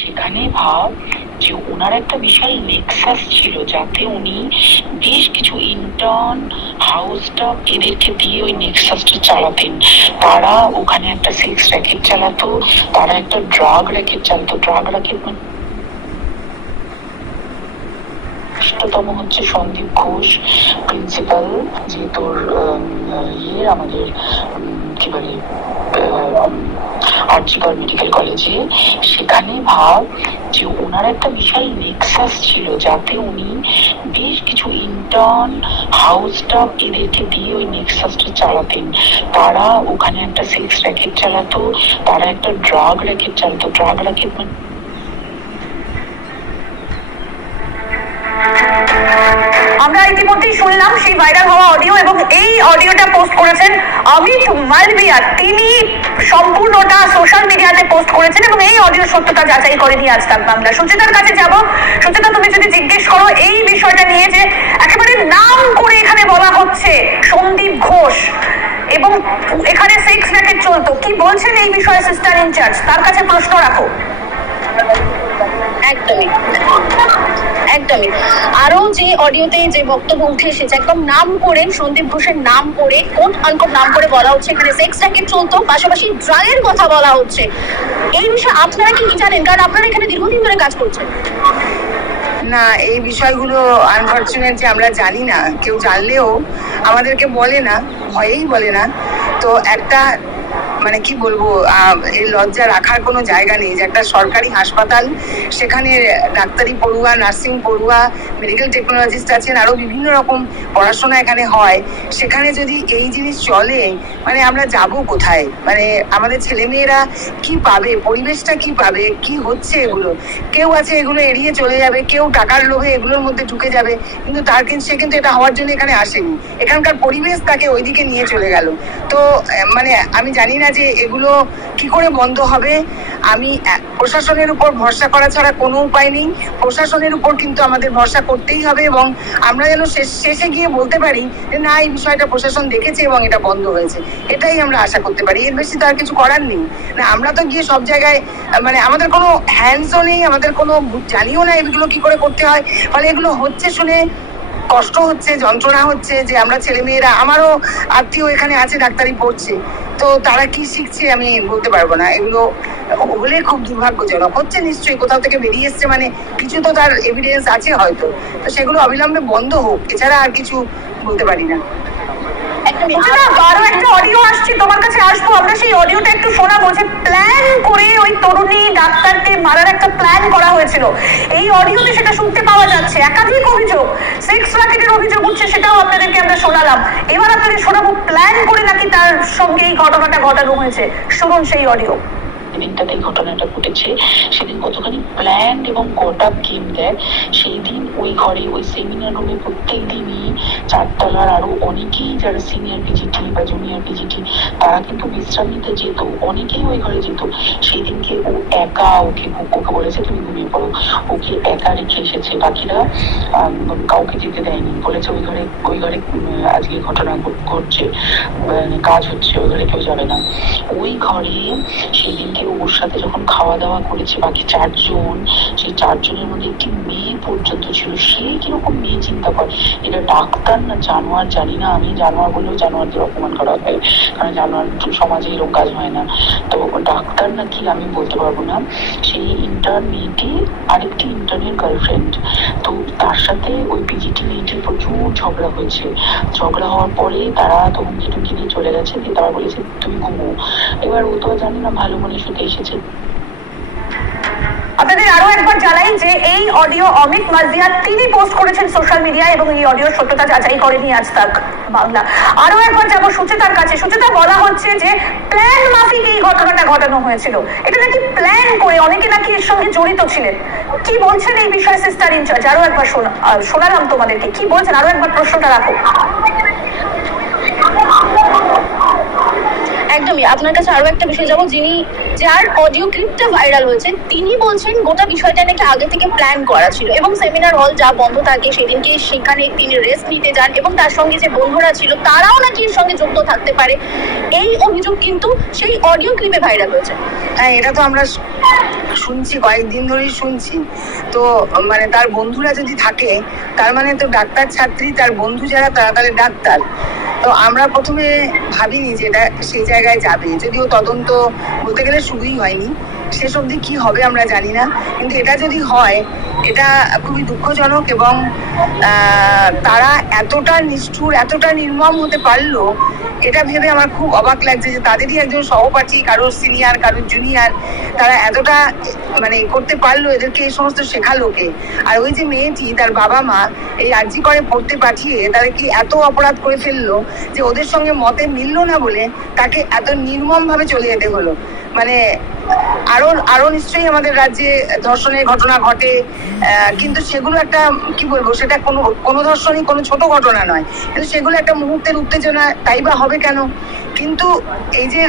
সেখানে ভাব যে ওনার একটা বিশাল নেক্সাস ছিল, যাতে উনি বেশ কিছু ইন্টার্ন হাউস স্টাফ এদেরকে দিয়ে ওই নেক্সাসটা চালাতেন। তারা ওখানে একটা সেক্স র্যাকেট চালাতো, তারা একটা ড্রাগ র্যাকেট চালাতো। ড্রাগ র্যাকেট মানে তম হচ্ছে সন্দীপ ঘোষ, প্রিন্সিপাল, যে তোর আমাদের কি বলে আরজিকর মেডিকেল কলেজে। সেখানে ভাব যে ওনার একটা বিশাল নেক্সাস ছিল, যাতে উনি বেশ কিছু ইন্টার্ন হাউস স্টাফ এদেরকে দিয়ে ওই নেক্সাসটা চালাতেন। তারা ওখানে একটা সেক্স র্যাকেট চালাতো, তারা একটা ড্রাগ র্যাকেট চালাতো। ড্রাগ র্যাকেট মানে আমরা ইতিমধ্যেই শুনলাম সেই ভাইরাল হওয়া অডিও, এবং এই অডিওটা পোস্ট করেছেন অমিত মালভিয়া। তিনি সম্পূর্ণটা সোশ্যাল মিডিয়াতে পোস্ট করেছেন এবং এই অডিও সত্যতা যাচাই করেনি আজ তাক বাংলা। সুচেতার কাছে যাব। সুচেতা, তুমি যদি জিজ্ঞেস করো এই বিষয়টা নিয়ে, যে একেবারে নাম করে এখানে বলা হচ্ছে সন্দীপ ঘোষ এবং এখানে সেক্স র্যাকেট চলতো, কি বলছেন এই বিষয়ে সিস্টার ইনচার্জ? তার কাছে প্রশ্ন রাখো। একদমই একদমই আরো যে অডিওতে যে বক্তব্য উঠে এসেছে, একদম নাম করে সন্দীপ ঘোষের নাম করে, কোট আনকোট নাম করে বলা হচ্ছে এখানে সেক্স র্যাকেট চলতো, পাশাপাশি ড্রাগের কথা বলা হচ্ছে। এই বিষয়ে আপনারা কি জানেন? কারণ আপনারা এখানে দীর্ঘদিন ধরে কাজ করছেন। না, এই বিষয়গুলো আনফর্চুনেট যে আমরা জানি না, কেউ জানলেও আমাদেরকে বলে না, ভয়েই বলে না। তো একটা মানে কি বলবো, এই লজ্জা রাখার কোনো জায়গা নেই যে একটা সরকারি হাসপাতাল, সেখানে ডাক্তারি পড়ুয়া, নার্সিং পড়ুয়া, মেডিকেল টেকনোলজিস্ট আছেন, আরো বিভিন্ন রকম পড়াশোনা এখানে হয়। সেখানে যদি এই জিনিস চলে, মানে আমরা যাব কোথায়? মানে আমাদের ছেলেমেয়েরা কি পাবে? পরিবেশটা কি পাবে? কি হচ্ছে এগুলো? কেউ আছে এগুলো এড়িয়ে চলে যাবে, কেউ টাকার লোভে এগুলোর মধ্যে ঢুকে যাবে, কিন্তু সে কিন্তু এটা হওয়ার জন্য এখানে আসেনি। এখানকার পরিবেশ তাকে ওইদিকে নিয়ে চলে গেল। তো মানে আমি জানি না যে এগুলো কি করে বন্ধ হবে। আমি প্রশাসনের উপর ভরসা করা ছাড়া কোনো উপায় নেই। প্রশাসনের উপর কিন্তু আমাদের ভরসা করতেই হবে, এবং আমরা যেন শেষে গিয়ে বলতে পারি যে না, এই বিষয়টা প্রশাসন দেখেছে এবং এটা বন্ধ হয়েছে। এটাই আমরা আশা করতে পারি, এর বেশি তো আর কিছু করার নেই। না, আমরা তো গিয়ে সব জায়গায়, মানে আমাদের কোনো হ্যান্ডসও নেই, আমাদের কোনো জানিও না এগুলো কি করে করতে হয়। ফলে এগুলো হচ্ছে শুনে কষ্ট হচ্ছে, যন্ত্রণা হচ্ছে যে আমরা ছেলেমেয়েরা, আমারও আত্মীয় এখানে আছে ডাক্তারি পড়ছে, তো তারা কি শিখছে আমি বলতে পারবো না। এগুলো হলে খুব দুর্ভাগ্যজনক। হচ্ছে নিশ্চয়ই, কোথাও থেকে বেরিয়ে এসছে মানে কিছু তো তার এভিডেন্স আছে হয়তো। তো সেগুলো অবিলম্বে বন্ধ হোক, এছাড়া আর কিছু বলতে পারি না। আরো একটা অডিও আসছে, তোমার কাছে আসবো। আমরা সেই অডিওটা একটু শোনাবো, যে প্ল্যান করে ওই তরুণী ডাক্তারকে মারার একটা প্ল্যান করা হয়েছিল। এই অডিওতে সেটা শুনতে পাওয়া যাচ্ছে। একাধিক অভিযোগ, সেক্স র্যাকেটের অভিযোগ উঠছে, সেটাও আপনাদেরকে আমরা শোনালাম। এবার আপনাদের শোনাবো প্ল্যান করে নাকি তার সঙ্গে এই ঘটনাটা ঘটানো হয়েছে। শুনুন সেই অডিও। দিনটাতে ঘটনাটা ঘটেছে, সেদিন কতখানি প্ল্যান এবং গোটা গেম দেয়। সেই দিন ওই ঘরে, ওই সেমিনার রুমে প্রত্যেক দিনই চারতলার আরো অনেকেই যারা সিনিয়র পিজিটি বা জুনিয়র পিজিটি, তারা কিন্তু বিশ্রাম নিতে যেত, অনেকেই ওই ঘরে যেত। সেই দিনকে ও একা, ওকে বলেছে তুমি ঘুমিয়ে পড়ো, ওকে একা রেখে এসেছে। বাকিরা কাউকে যেতে দেয়নি, বলেছে ওই ঘরে আজকে ঘটনা ঘটছে, কাজ হচ্ছে, ওই ঘরে কেউ যাবে না। ওই ঘরে সেই দিনকে ওর সাথে যখন খাওয়া দাওয়া করেছে বাকি চারজন, সেই চারজনের মধ্যে একটি মেয়ে পর্যন্ত ছিল। সে কিরকম মেয়ে চিন্তা কর, এটা ডাক্তার না জানোয়ার জানি না, আমি জানোয়ার বললেও জানোয়ারদের অপমান করা হয়, কারণ জানোয়ার সমাজে এরকম কাজ হয় না। তো ডাক্তার না কি আমি বলতে পারবো না। সেই ইন্টার্ন মেয়েটি আরেকটি ইন্টার্নের গার্লফ্রেন্ড। তো তার সাথে ওই পিজিটি মেয়েটির প্রচুর ঝগড়া হয়েছে। ঝগড়া হওয়ার পরে তারা তো হুমকি টুমকি দিয়ে চলে গেছে, দিয়ে তারা বলেছে তুমি ঘুমো। এবার ও তো জানি না ভালো মনে শুতে এসেছে। আপনাদের আরো একবার জানাই যে এই অডিও অমিত মালভিয়া তিনি পোস্ট করেছেন সোশ্যাল মিডিয়ায়, এবং এই অডিওর সত্যতা যাচাই করেনি আজ তাক বাংলা। আরো একবার যাবো সুচেতার কাছে। সুচেতা, বলা হচ্ছে যে প্ল্যান মাফিক এই ঘটনাটা ঘটানো হয়েছিল, এটা নাকি প্ল্যান করে, অনেকে নাকি এর সঙ্গে জড়িত ছিলেন। কি বলছেন এই বিষয়ে সিস্টার ইনচার্জ? আরো একবার শোনালাম তোমাদেরকে, কি বলছেন? আরো একবার প্রশ্নটা রাখো। একদমই আপনার কাছে আরো একটা বিষয় যাবো, যিনি যার অডিও ক্লিপটা ভাইরাল হয়েছে, তিনি বলছেন গোটা বিষয়টা নাকি আগে থেকে প্ল্যান করা ছিল এবং সেমিনার হল যা বন্ধ থাকে সেদিনকে সেখানে তিনি রেস্ট নিতে যান এবং তার সঙ্গে যে বন্ধুরা ছিল তারাও নাকি এর সঙ্গে যুক্ত থাকতে পারে। এই অভিযোগ কিন্তু সেই অডিও ক্লিপে ভাইরাল হয়েছে। হ্যাঁ, এটা তো আমরা শুনছি, কয়েকদিন ধরেই শুনছি। তো মানে তার বন্ধুরা যদি থাকে, তার মানে তো ডাক্তার ছাত্রী, তার বন্ধু যারা তারা তাহলে ডাক্তার। তো আমরা প্রথমে ভাবিনি যে এটা সেই জায়গায় যাবে, যদিও তদন্ত বলতে গেলে শুরুই হয়নি, শেষ অবধি কি হবে আমরা জানি না। কিন্তু এটা যদি হয়, এটা খুবই দুঃখজনক এবং তারা এতটা নিষ্ঠুর, এতটা নির্মম হতে পারলো, এটা ভেবে আমার খুব অবাক লাগছে যে তাদেরই একজন সহপাঠী, কারোর সিনিয়র, কারোর জুনিয়র, তারা এতটা মানে করতে পারলো, এদেরকে এই সমস্ত শেখালো কে? আর ওই যে মেয়েটি, তার বাবা মা এই আর্জি করে পড়তে পাঠিয়ে তাদেরকে এত অপরাধ করে ফেললো যে ওদের সঙ্গে মতে মিললো না বলে তাকে এত নির্মম ভাবে চলে যেতে হলো। মানে আরো নিশ্চয়ই আমাদের রাজ্যে ধর্ষণের ঘটনা ঘটে, কিন্তু সেগুলো একটা কি বলবো, সেটা কোনো ধর্ষণই কোনো ছোট ঘটনা নয়, কিন্তু সেগুলো একটা মুহূর্তের উত্তেজনা, তাই বা হবে কেন? কিন্তু এই যে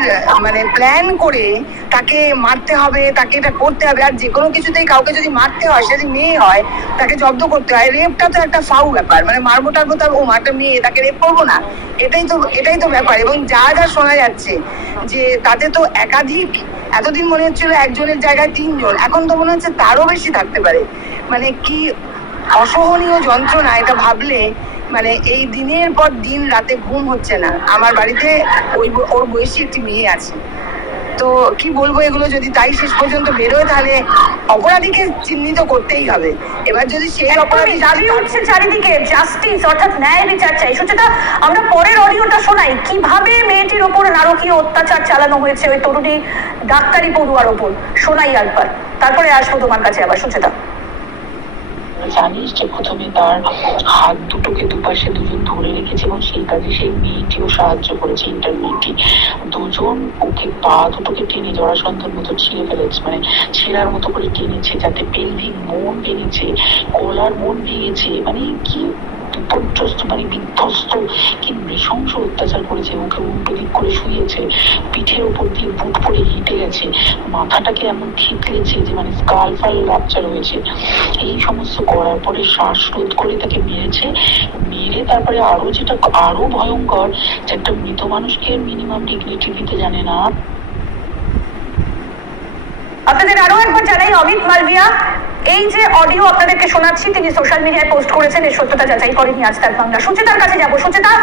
মানে প্ল্যান করে তাকে মারতে হবে, তাকে এটা করতে হবে, আর যে কোনো কিছুতেই কাউকে যদি মারতে হয়, সে যদি মেয়ে হয় তাকে জব্দ করতে হয়। রেপটা তো একটা ফাউ ব্যাপার, মানে মারবো টারবো তার, ও একটা মেয়ে, তাকে রেপ করবো না, এটাই তো ব্যাপার। এবং যা শোনা যাচ্ছে যে তাতে তো একাধিক, এতদিন মনে হচ্ছিল একজনের জায়গায় 3 জন, এখন তো মনে হচ্ছে তারও বেশি থাকতে পারে। মানে কি অসহনীয় যন্ত্রণা, এটা ভাবলে মানে এই দিনের পর দিন রাতে ঘুম হচ্ছে না। আমার বাড়িতে ওর বয়সী একটি মেয়ে আছে, তো কি বলবো, এগুলো যদি তাই শেষ পর্যন্ত বেরোয় তাহলে অপরাধীকে চিহ্নিত করতেই হবে। এবার যদি সেই অপরাধী দাবি উঠছে চারিদিকে জাস্টিস অর্থাৎ ন্যায় বিচার চাই। সুচেতা, আমরা পরের অডিওটা শোনাই, কিভাবে মেয়েটির ওপর নারকীয় অত্যাচার চালানো হয়েছে ওই তরুণী ডাক্তারি পড়ুয়ার ওপর, শোনাই একবার, তারপরে আসবো তোমার কাছে আবার। সুচেতা, জানিস যে প্রথমে তার হাত দুটোকে দুপাশে দুজন ধরে রেখেছে এবং সেই কাজে সেই মেয়েটিও সাহায্য করেছে, ইন্টারভিউটি। দুজন ওকে পা দুটোকে টেনে জরাসন্ধের মতো ছিঁড়ে ফেলেছে, মানে ছেঁড়ার মতো করে টেনেছে, যাতে পেলভিক বোন ভেঙেছে, গলার বোন ভেঙেছে, মানে কি বিপর্যস্ত, মানে বিধ্বস্ত, কি নৃশংস অত্যাচার করেছে। ওকে উল্টো দিক করে শুয়েছে, পিঠের উপর দিয়ে বুট পরে হেঁটে গেছে, মাথাটাকে এমন ঠিকলেছে যে মানে স্কাল ফাল রাপচার হয়েছে। এই সমস্ত করার পরে শ্বাসরোধ করে তাকে মেরেছে। মেরে তারপরে আরো যেটা আরো ভয়ঙ্কর, যে একটা মৃত মানুষকে মিনিমাম ডিগনিটি দিতে জানে না। আপনাদের আরো একবার জানাই, অমিত মালভিয়া এই যে অডিও আপনাদেরকে শোনাচ্ছি, তিনি সোশ্যাল মিডিয়ায় পোস্ট করেছেন, এর সত্যতা যাচাই করেনি আজ তাক বাংলা। সুচেতার কাছে যাবো। সুচেতা,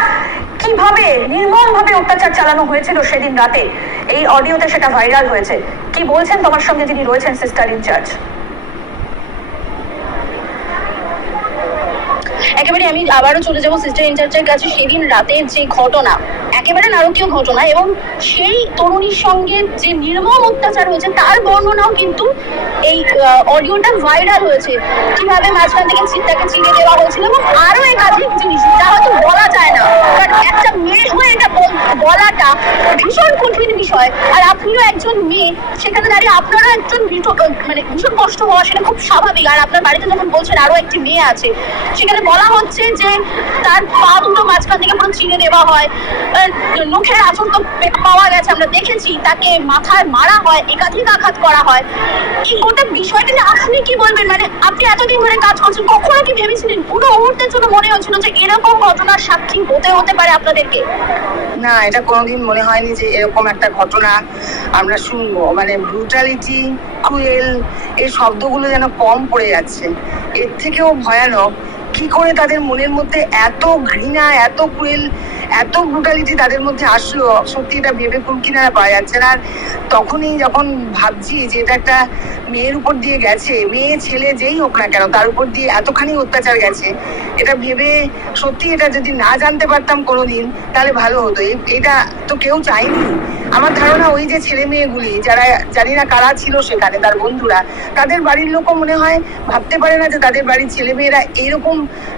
কিভাবে নির্মম ভাবে অত্যাচার চালানো হয়েছিল সেদিন রাতে, এই অডিওতে সেটা ভাইরাল হয়েছে, কি বলছেন তোমার সঙ্গে যিনি রয়েছেন সিস্টার ইনচার্জ? একেবারে আমি আবারও চলে যাবো সিস্টার ইনচার্জের কাছে। সেদিন রাতের যে ঘটনা, একেবারে নারকীয় ঘটনা, এবং সেই তরুণীর সঙ্গে যে নির্মম অত্যাচার হয়েছে তার বর্ণনাও কিন্তু এই অডিওটা ভাইরাল হয়েছে। কিভাবে মাঝখান থেকে তাকে চিনে দেওয়া হয়েছিল এবং আরো একাধিক জিনিস যা হয়তো বলা যায় না, কারণ একটা মেয়ে হয়ে এটা বলাটা ভীষণ কঠিন বিষয়। আর আপনিও একজন মেয়ে, সেখানে দাঁড়িয়ে আপনারও একজন মানে ভীষণ কষ্ট হওয়া সেটা খুব স্বাভাবিক। আর আপনার বাড়িতে যখন বলছেন আরো একটি মেয়ে আছে, সেখানে বলা হচ্ছে যে তার পা দুটো মাঝখান থেকে পুরো চিনে দেওয়া হয়, নখের আঁচড় তো পাওয়া গেছে, আমরা দেখেছি, তাকে মাথায় মারা হয়, একাধিক আঘাত করা হয়। এই গোটা বিষয়টা নিয়ে আপনি কি বলবেন? মানে আপনি এতদিন ধরে কাজ করছেন, কখনো কি ভেবেছিলেন, কোনো মুহূর্তের জন্য মনে হচ্ছিল যে এরকম ঘটনার সাক্ষী হতে পারে আপনাদেরকে? না, এটা কোনোদিন মনে হয়নি যে এরকম একটা ঘটনা আমরা শুনবো। মানে ব্রুটালিটি, ক্রুয়েল, এই শব্দগুলো যেন কম পড়ে যাচ্ছে। এর থেকেও ভয়ানক, কি করে তাদের মনের মধ্যে এত ঘৃণা, এত ক্রুয়েল, এত ব্রুটালিটি তাদের মধ্যে আসলো, সত্যি এটা ভেবে কুলকিনারা পাওয়া যাচ্ছে না। তখনই যখন ভাবছি যে এটা একটা মেয়ের উপর দিয়ে গেছে, মেয়ে ছেলে যেই হোক না কেন, তার উপর দিয়ে এতখানি অত্যাচার গেছে, এটা ভেবে সত্যি এটা যদি না জানতে পারতাম কোনোদিন তাহলে ভালো হতো। এটা তো কেউ চায়নি। আমার ধারণা ওই যে ছেলে মেয়েগুলি, যারা জানি না কারা ছিল সেখানে, তার বন্ধুরা, তাদের বাড়ির লোকও মনে হয় ভাবতে পারে না যে তাদের বাড়ির ছেলে মেয়েরা এইরকম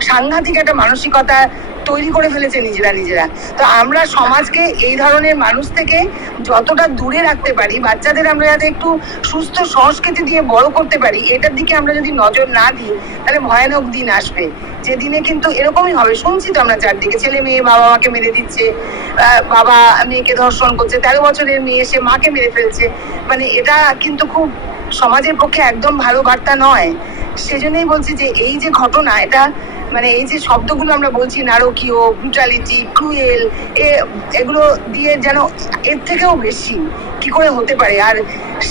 সাংঘাতিক একটা মানসিকতা তৈরি করে ফেলেছে নিজেরা। তো আমরা সমাজকে এই ধরনের মানুষ থেকে যতটা দূরে রাখতে পারি, বাচ্চাদের আমরা যাতে একটু সুস্থ সংস্কৃতি দিয়ে বড় করতে পারি, এটার দিকে আমরা যদি নজর না দিই, তাহলে ভয়ানক দিন আসবে, যে দিনে কিন্তু এরকমই হবে। শুনছি তো আমরা চারদিকে, ছেলে মেয়ে বাবা মাকে মেরে দিচ্ছে, বাবা মেয়েকে ধর্ষণ করছে, 13 বছরের মেয়ে সে মাকে মেরে ফেলছে। মানে এটা কিন্তু খুব সমাজের পক্ষে একদম ভালো বার্তা নয়। সেজন্যই বলছি যে এই যে ঘটনা, এটা মানে এই যে শব্দগুলো আমরা বলছি, নারকীয়, ব্রুটালিটি, ক্রুয়েল, এগুলো দিয়ে যেন এর থেকেও বেশি কি করে হতে পারে। আর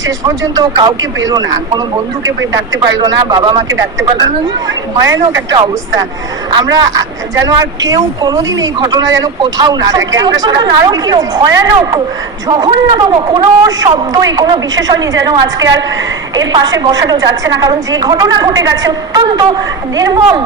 শেষ পর্যন্ত কাউকে পেলো না, কোনো বন্ধুকে ডাকতে পারলো না, বাবা মাকে ডাকতে পারলো না। ভয়ানক একটা অবস্থা। আমরা যেন আর কেউ কোনোদিন এই ঘটনা যেন কোথাও না দেখে। আমরা নারকীয়, ভয়ানক, জঘন্যতম কোনো শব্দই, কোনো বিশেষণই যেন আজকে আর এর পাশে বসানো যাচ্ছে না। কারণ যে ঘটনা ঘটে গেছে, অত্যন্ত নির্মম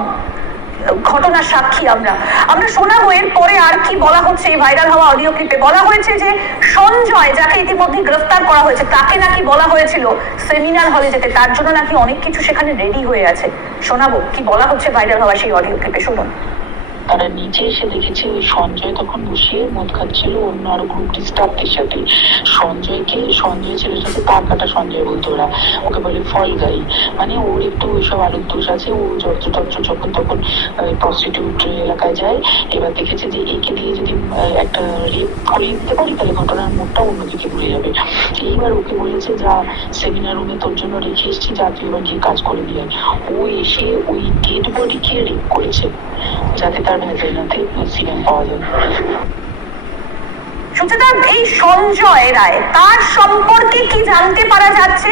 ঘটনার সাক্ষী আমরা শোনাবো। এর পরে আর কি বলা হচ্ছে এই ভাইরাল হওয়া অডিও ক্লিপে। বলা হয়েছে যে সঞ্জয়, যাকে ইতিমধ্যে গ্রেফতার করা হয়েছে, তাকে নাকি বলা হয়েছিল সেমিনার হলে যেতে, তার জন্য নাকি অনেক কিছু সেখানে রেডি হয়ে আছে। শোনাবো কি বলা হচ্ছে ভাইরাল হওয়া সেই অডিও ক্লিপে, শুনুন। তারা নিচে এসে দেখেছে ওই সঞ্জয় তখন বসে মদ খাচ্ছিল অন্য আরো গ্রুপ স্টাফদের সাথে। সঞ্জয় ছেলের সাথে তার কাটা সঞ্জয় বলতো ওরা, ওকে বলে ফল গাই, মানে ওর একটু ওইসব আলোক দোষ আছে। ও যখন তখন প্রস্টিটিউট এলাকায় যায়। এবার দেখেছে যে একে দিয়ে যদি একটা রেপ করিয়ে দিতে পারি, তাহলে ঘটনার মোড়টা অন্যদিকে ঘুরে যাবে। এইবার ওকে বলেছে, যা সেমিনার রুমে তোর জন্য রেখে এসেছি, যা তুই এবার গিয়ে কাজ করে দিয়ে। ও এসে ওই ডেড বডিকে রেপ করেছে, যাতে তার ভ্যাজাইনাতে সিমেন্ট পাওয়া যায়। সুচেতা, এই সঞ্জয় রায়, তার সম্পর্কে কি জানতে পারা যাচ্ছে?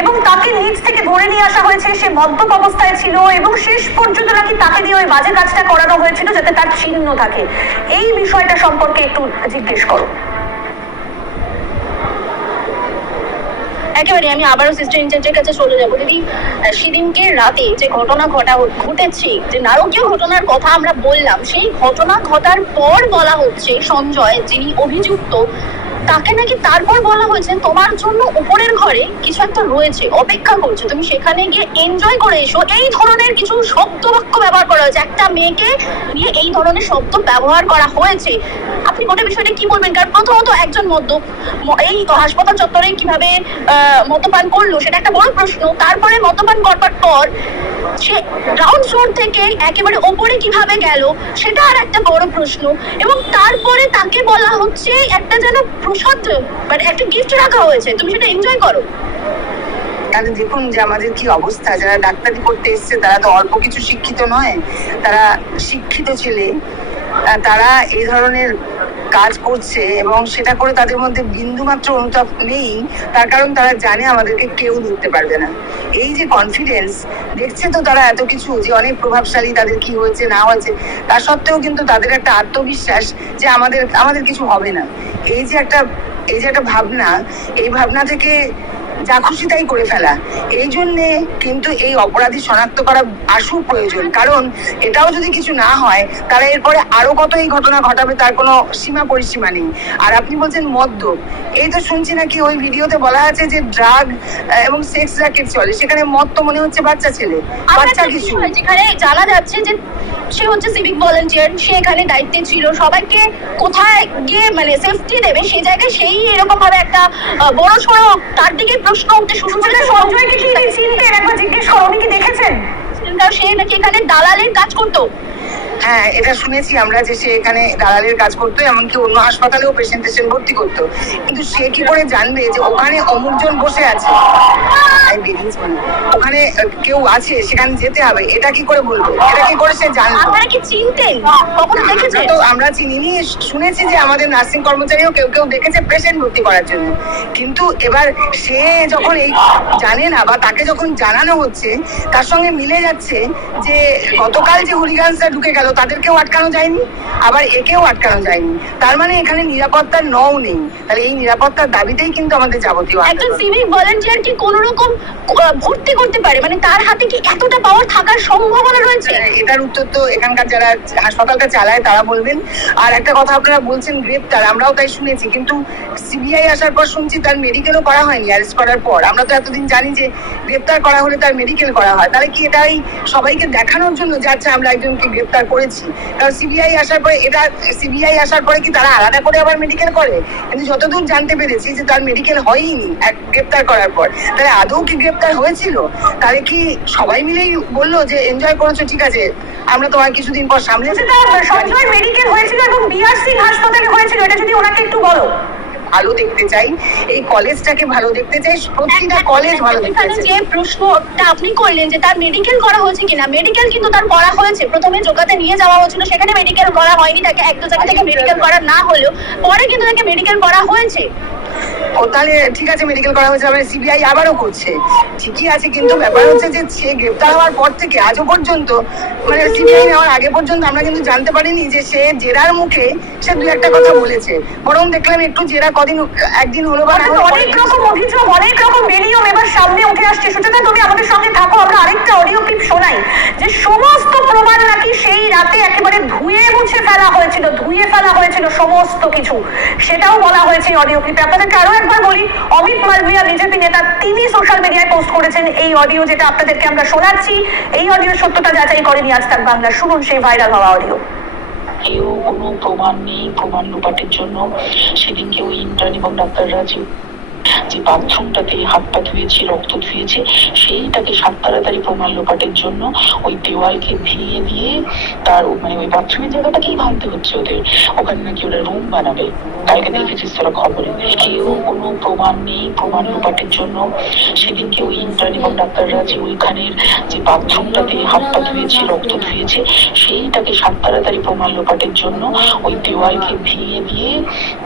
এবং তাকে নিজ থেকে ধরে নিয়ে আসা হয়েছে, সে মদ্যপ অবস্থায় ছিল এবং শেষ পর্যন্ত নাকি তাকে দিয়ে ওই বাজে কাজটা করানো হয়েছিল যাতে তার চিহ্ন থাকে। এই বিষয়টা সম্পর্কে একটু জিজ্ঞেস করো। একেবারে আমি আবারও সিস্টার ইনচার্জের কাছে চলে যাবো। দিদি, সেদিনকে রাতে যে ঘটনা ঘটেছে, যে নারকীয় ঘটনার কথা আমরা বললাম, সেই ঘটনা ঘটার পর বলা হচ্ছে সঞ্জয়, যিনি অভিযুক্ত, তাকে নাকি তারপর বলা হয়েছে তোমার জন্য উপরের ঘরে কিছু একটা রয়েছে, অপেক্ষা করছে, তুমি সেখানে গিয়ে এনজয় করে এসো। এই ধরনের কিছু শব্দ বাক্য ব্যবহার করা হয়েছে, একটা মেয়েকে নিয়ে এই ধরনের শব্দ ব্যবহার করা হয়েছে। আপনি গোটা বিষয়টা কি বলবেন? কারণ প্রথমত একজন এই হাসপাতাল চত্বরে কিভাবে মদ্যপান করলো সেটা একটা বড় প্রশ্ন। তারপরে মদ্যপান করবার পর সে গ্রাউন্ড ফ্লোর থেকে একেবারে ওপরে কিভাবে গেল সেটা আর একটা বড় প্রশ্ন। এবং তারপরে তাকে বলা হচ্ছে একটা যেন প্রসাদ, মানে একটা গিফট রাখা হয়েছে, তুমি সেটা এনজয় করো। তাহলে দেখুন যে আমাদের কি অবস্থা। যারা ডাক্তারি করতে এসছে তারা তো অল্প কিছু শিক্ষিত নয়, তারা শিক্ষিত ছেলে, তারা এই ধরনের কাজ করছে এবং সেটা করে তাদের মধ্যে বিন্দুমাত্র অনুতাপ নেই। তার কারণ তারা জানে আমাদেরকে কেউ ধরতে পারবে না। এই যে কনফিডেন্স, দেখছে তো তারা এত কিছু, যে অনেক প্রভাবশালী, তাদের কি হয়েছে না হয়েছে, তা সত্ত্বেও কিন্তু তাদের একটা আত্মবিশ্বাস যে আমাদের কিছু হবে না। এই যে একটা ভাবনা, এই ভাবনা থেকে যা খুশি তাই করে ফেলা, এই জন্যে কিন্তু এই অপরাধী শনাক্ত করা আশু প্রয়োজন। কারণ এটাও যদি কিছু না হয়, তারা এরপরে আরো কত এই ঘটনা ঘটাবে, তার কোনো সীমা পরিসীমা নেই। আর আপনি বলছেন মদ্যপ, এই তো শুনছি নাকি ওই ভিডিওতে বলা আছে যে ড্রাগ এবং সেক্স র্যাকেট চলে, সেখানে মদ তো মনে হচ্ছে বাচ্চা ছেলে, বাচ্চা কিছু। যেখানে জানা যাচ্ছে যে সে হচ্ছে সিভিক ভলেন্টিয়ার, সে এখানে দায়িত্বে ছিল, সবাইকে কোথায় গিয়ে মানে সেফটি দেবে সেই জায়গায় সেই এরকম ভাবে একটা বড় সড়ো তার দিকে প্রশ্ন উঠতে শুরু করে। সঞ্জয়কে কি চিনতেন? একবার জিজ্ঞেস করো, উনি কি দেখেছেন? সে নাকি এখানে দালালের কাজ করতো। হ্যাঁ, এটা শুনেছি আমরা যে সে এখানে দালালের কাজ করতো, এমনকি অন্য হাসপাতালেও পেশেন্ট ভর্তি করতো। কিন্তু সে কি করে জানবে যে ওখানে অমুকজন বসে আছে, ওখানে কেউ আছে, সেখানে যেতে হবে, এটা কি করে বলবো? এটা কি করে সে জানবে? আপনারা কি চিনতেন? কখনো দেখেছেন? তো আমরা চিনিনি, শুনেছি যে আমাদের নার্সিং কর্মচারীও কেউ দেখেছে পেশেন্ট ভর্তি করার জন্য। কিন্তু এবার সে যখন এই জানে না, বা তাকে যখন জানানো হচ্ছে, তার সঙ্গে মিলে যাচ্ছে যে গতকাল যে হুলিগানসরা ঢুকে গেল তাদেরকেও আটকানো যায়নি, আবার একেও আটকানো যায়নি। তার মানে এখানে নিরাপত্তার নও নেই। তাহলে এই নিরাপত্তার দাবিতেই কিন্তু আমাদের যাবতীয়। একজন সিভিক ভলেন্টিয়ার কি কোন রকম ভর্তি করতে পারে? মানে তার হাতে কি এতটা পাওয়ার থাকার সম্ভাবনা রয়েছে? এটার উত্তর তো এখানকার যারা হাসপাতালটা চালায় তারা বলবেন। আর একটা কথা আপনারা বলছেন গ্রেপ্তার, আমরাও তাই শুনেছি, কিন্তু সিবিআই আসার পর শুনছি তার মেডিকেলও করা হয়নি। অ্যারেস্ট করার পর আমরা তো এতদিন জানি যে গ্রেপ্তার করা হলে তার মেডিকেল করা হয়। তাহলে কি এটাই সবাইকে দেখানোর জন্য যাচ্ছে আমরা একজনকে গ্রেপ্তার করেছি। কারণ সিবিআই আসার পরে কি তারা আলাদা করে আবার মেডিকেল করে? কিন্তু যতদূর জানতে পেরেছি যে তার মেডিকেল হয়নি গ্রেপ্তার করার পর। তাহলে আদৌ কি গ্রেপ্তার হয়েছিল? তাহলে কি সবাই মিলেই বললো যে এনজয় করেছো, ঠিক আছে, আমরা তোমার কিছুদিন পর সামনে সঞ্জয় মেডিকেল হয়েছিল এবং বিআরসি হাসপাতালে হয়েছিল, এটা যদি ওনাকে একটু বলো। ভালো দেখতে চাই, এই কলেজটাকে ভালো দেখতে চাই, প্রতিটা কলেজ ভালো দেখতে এখানে চাই। যে প্রশ্নটা আপনি করলেন যে তার মেডিকেল করা হয়েছে কিনা, মেডিকেল কিন্তু তার করা হয়েছে। প্রথমে জোকাতে নিয়ে যাওয়া হয়েছিল, সেখানে মেডিকেল করা হয়নি, তাকে এক দু জায়গা থেকে মেডিকেল করা না হলেও পরে কিন্তু তাকে মেডিকেল করা হয়েছে। ও তাহলে ঠিক আছে, মেডিকেল করা হয়েছে, আবার সিবিআই আবারও করছে, ঠিকই আছে। কিন্তু ব্যাপার হচ্ছে যে সে গ্রেপ্তার হওয়ার পর থেকে আজও পর্যন্ত, মানে সিবিআই নেওয়ার আগে পর্যন্ত আমরা কিন্তু জানতে পারিনি যে সে জেরার মুখে সে দু একটা কথা বলেছে। বরং দেখলাম একটু জেরা একদিন হলো বা অনেক রকম অভিযোগ, অনেক রকম বেরিয়েও এবার সামনে উঠে আসছে। সুচেতা, তুমি আমাদের সঙ্গে থাকো, আমরা আরেকটা অডিও ক্লিপ শোনাই যে সমস্ত প্রমাণ নাকি সেই রাতে একেবারে ধুয়ে ফেলা হয়েছিল সমস্ত কিছু, সেটাও বলা হয়েছে অডিও ক্লিপে। আপনাদেরকে আরো একবার বলি, অমিত মালভিয়া বিজেপি নেতা, তিনি সোশ্যাল মিডিয়ায় পোস্ট করেছেন এই অডিও, যেটা আপনাদেরকে আমরা শোনাচ্ছি। এই অডিওর সত্যতা যাচাই করেনি আজ তাক বাংলা। শুনুন সেই ভাইরাল হওয়া অডিও। কেউ কোনো প্রমাণ নেই, প্রমাণ লোপাটের জন্য সেদিনকে ওই ইন্টার্ন এবং ডাক্তাররা যে বাথরুমটাতে হাত পা ধুয়েছে, রক্ত ধুয়েছে, সেইটাকে তাড়াতাড়ি প্রমাণ লোপাটের জন্য ওই দেওয়ালকে ভেঙে দিয়ে তার মানে ওই বাথরুমের জায়গাটাকেই ভাঙতে হচ্ছে ওদের। ওখানে নাকি ওরা রুম বানাবে। কালকে দেখেছিস তোরা খবরে। কেউ কোনো প্রমাণ নেই, প্রমাণ লোপাটের জন্য সেদিনকে ওই ইন্টার্ন এবং ডাক্তাররা যে ওইখানের যে বাথরুমটাতে হাত পা ধুয়েছে, রক্ত ধুয়েছে, সেইটাকে তাড়াতাড়ি প্রমাণ লোপাটের জন্য ওই দেওয়ালকে ভেঙে দিয়ে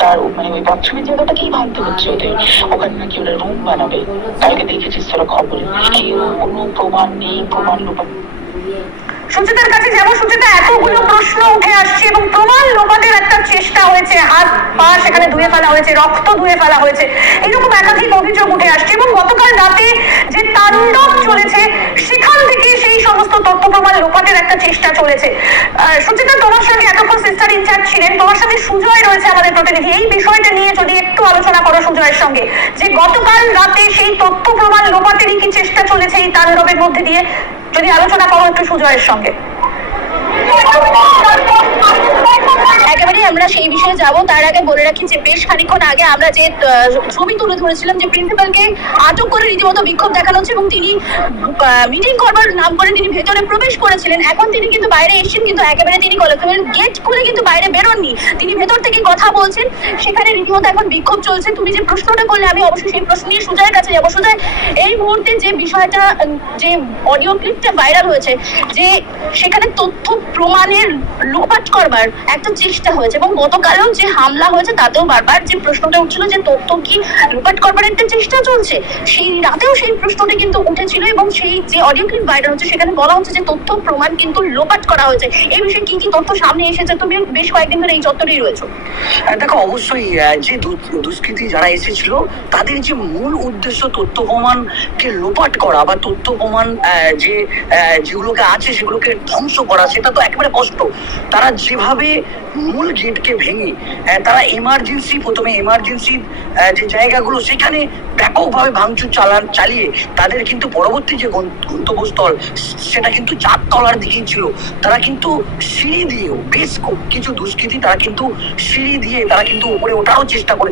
তার মানে ওই বাথরুমের জায়গাটাকেই ভাঙতে হচ্ছে ওদের। ওখানে নাকি ওরা রুম বানাবে। কালকে দেখেছিস তোরা খবরে। কেউ কোনো প্রমাণ নেই, প্রমাণ লোপাট। সুচেতার কাছে যাবো। সুচেতা, এতগুলো প্রশ্ন উঠে আসছে এবং প্রমাণ লোপাটের একটা চেষ্টা হয়েছে, হাত পা সেখানে ধুয়ে ফেলা হয়েছে, রক্ত ধুয়ে ফেলা হয়েছে, এরকম একাধিক অভিযোগ উঠে আসছে এবং গতকাল রাতে যে তাণ্ডব চলেছে সেখান থেকে সেই সমস্ত তথ্য প্রমাণ লোপাটের একটা চেষ্টা চলেছে। সুচেতা, তোমার সঙ্গে এতক্ষণ সিস্টার ইনচার্জ ছিলেন, তোমার সাথে সুজয় রয়েছে আমাদের প্রতিনিধি। এই বিষয়টা নিয়ে যদি একটু আলোচনা করো সুজয়ের সঙ্গে, যে গতকাল রাতে সেই তথ্য প্রমাণ লোপাটেরই কি চেষ্টা চলেছে এই তাণ্ডবের মধ্যে দিয়ে, যদি আলোচনা করো একটু সুজয়ের সঙ্গে। একেবারে আমরা সেই বিষয়ে যাব, তার আগে বলে রাখি যে বেশ খানিকক্ষণ আগে আমরা যে ছবি তুলে ধরেছিলাম যে প্রিন্সিপালকে আটক করে রীতিমতো বিক্ষোভ দেখানো হচ্ছে এবং তিনি মিটিং করবার নাম করে তিনি ভেতরে প্রবেশ করেছিলেন। এখন তিনি কিন্তু বাইরে এসেছেন, কিন্তু একেবারে তিনি কলেজের গেট খুলে কিন্তু বাইরে বেরোননি, তিনি ভেতর থেকে কথা বলছেন। সেখানে রীতিমতো এখন বিক্ষোভ চলছে। তুমি যে প্রশ্নটা করলে আমি অবশ্যই সেই প্রশ্ন নিয়ে সুজয়ের কাছে যাবো। সুজয়, এই মুহূর্তে যে বিষয়টা, যে অডিও ক্লিপটা ভাইরাল হয়েছে, যে সেখানে তথ্য প্রমাণের লোপাট করবার একটা চেষ্টা হয়েছে এবং গতকালও যে হামলা হয়েছে তাতেও বারবার যে প্রশ্নটা উঠছিল যে তথ্য কি লোপাট করবার একটা চেষ্টা চলছে, সেই রাতেও সেই প্রশ্নটা কিন্তু উঠেছিল এবং সেই যে অডিও ক্লিপ ভাইরাল হচ্ছে সেখানে বলা হচ্ছে যে তথ্য প্রমাণ কিন্তু লোপাট করা হয়েছে। এই বিষয়ে কি কি তথ্য সামনে এসেছে? তুমি বেশ কয়েকদিন ধরে এই চত্বরেই রয়েছো। দেখো, অবশ্যই যে দুষ্কৃতী যারা এসেছিল তাদের যে মূল উদ্দেশ্য তথ্য প্রমাণকে লোপাট করা বা তথ্য প্রমাণ যেগুলোকে আছে সেগুলোকে ধ্বংস করা, সেটা তো একেবারে কষ্ট। তারা যেভাবে মূল গেটকে ভেঙে তারা প্রথমে এমার্জেন্সি যে জায়গাগুলো সেখানে ব্যাপকভাবে ভাঙচুর চালিয়ে তাদের কিন্তু পরবর্তী যে গন্তব্যস্থল সেটা কিন্তু 4 তলার দিকেই ছিল। তারা কিন্তু সিঁড়ি দিয়েও, বেশ কিছু দুষ্কৃতী তারা কিন্তু সিঁড়ি দিয়ে তারা কিন্তু উপরে ওঠারও চেষ্টা করেছে।